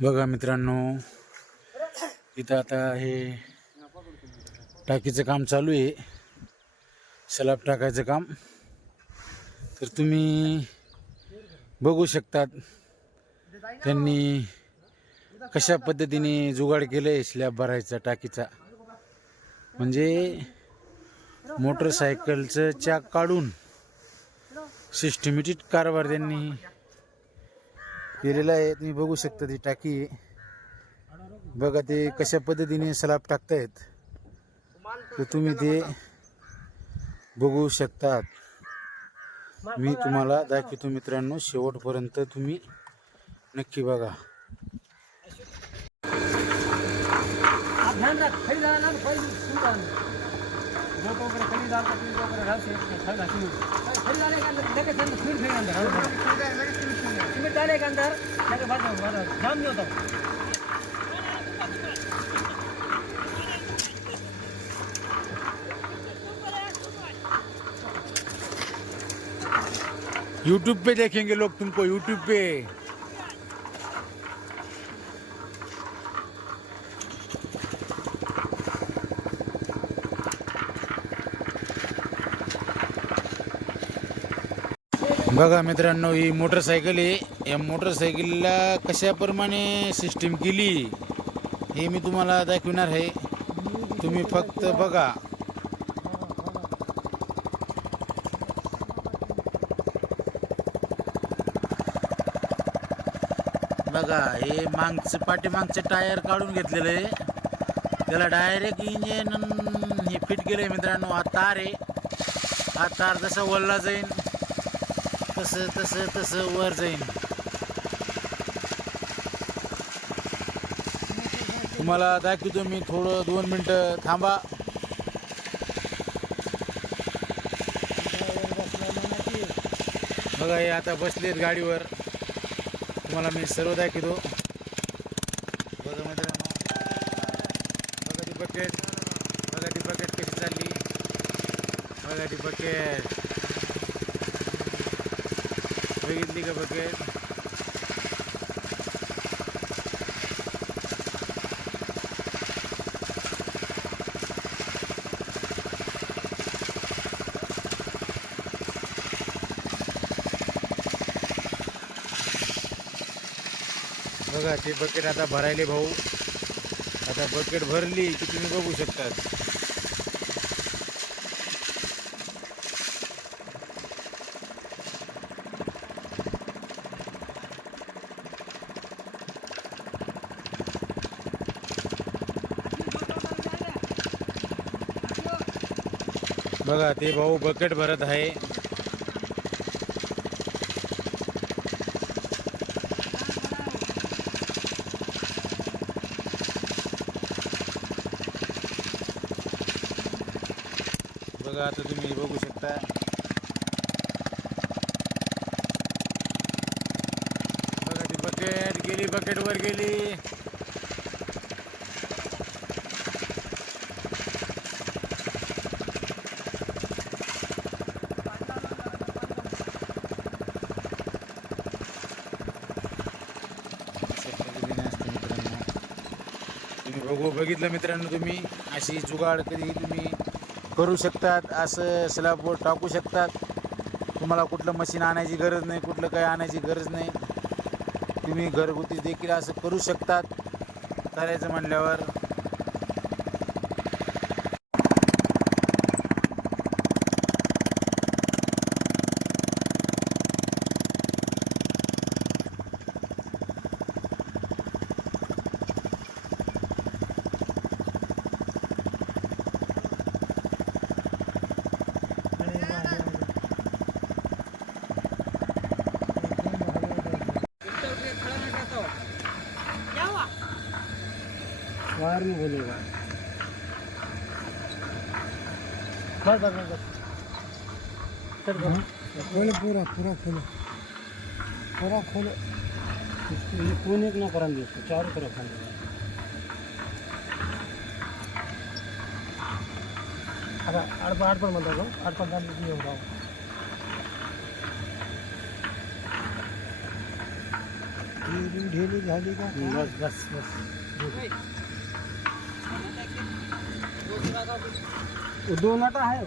बघा मित्रांनो इथं आता हे टाकीचं काम चालू आहे. सलाब टाकायचं काम. तर तुम्ही बघू शकतात त्यांनी कशा पद्धतीने जुगाड केलं आहे स्लॅब भरायचा टाकीचा. म्हणजे मोटरसायकलचं चाक काढून सिस्टमॅटिक कारभार त्यांनी केलेला आहे. तुम्ही बघू शकता ती टाकी. बघा ते कशा पद्धतीने सलाब टाकतायत. तर तुम्ही ते बघू शकतात. मी तुम्हाला दाखवतो मित्रांनो शेवटपर्यंत तुम्ही नक्की बघा. तुम्ही ध्यान रख अंदर जाम नहीं यूट्यूब पे देखेंगे लोग तुमको यूट्यूब पे. बघा मित्रांनो ही मोटरसायकल आहे. या मोटरसायकलला कशाप्रमाणे सिस्टीम केली हे मी तुम्हाला दाखविणार आहे. तुम्ही फक्त बघा. बघा हे मागचं पाठीमागचं टायर काढून घेतलेलं आहे. त्याला डायरेक्ट इंजिन हे फिट केलं आहे मित्रांनो हा तार आहे. हा तार जसा वरला जाईल तसं तसं तसं वर जाईन. तुम्हाला दाखवतो मी थोडं दोन मिनटं थांबा. बघा हे आता बसलेत गाडीवर. तुम्हाला मी सर्व दाखवतो. बघा मित्रांनो बघा ती बकेट बघा ती बकेट कशी चालली. बघा ती बकेट बघितली का बघा ते बकेट आता भरायले भाऊ. आता बकेट भरली की तुम्ही बघू शकतात. बघा ते भाऊ बकेट भरत आहे. बघा आता तुम्ही बघू शकता. बघा ती बकेट गेली बकेट वर गेली अशा पद्धतीने असतं मित्रांनो तुम्ही बघू बघितलं मित्रांनो तुम्ही अशी जुगाड कधी तुम्ही करू शकतात असं स्लॅबवर टाकू शकतात. तुम्हाला कुठलं मशीन आणायची गरज नाही कुठलं काही आणायची गरज नाही. तुम्ही घरगुती देखील असं करू शकतात. करायचं म्हणल्यावर वायर में बोलेगा बस बस बस बस. चल बस खोलो पूरा पूरा खोलो. पूरा खोलो. ये कोने को ना इसको चारों तरफ खाने अरे आठ पर आठ पर मत दो आठ पर दिए होगा ढेली ढेली झाली का? बस बस बस. दोन आता आहे.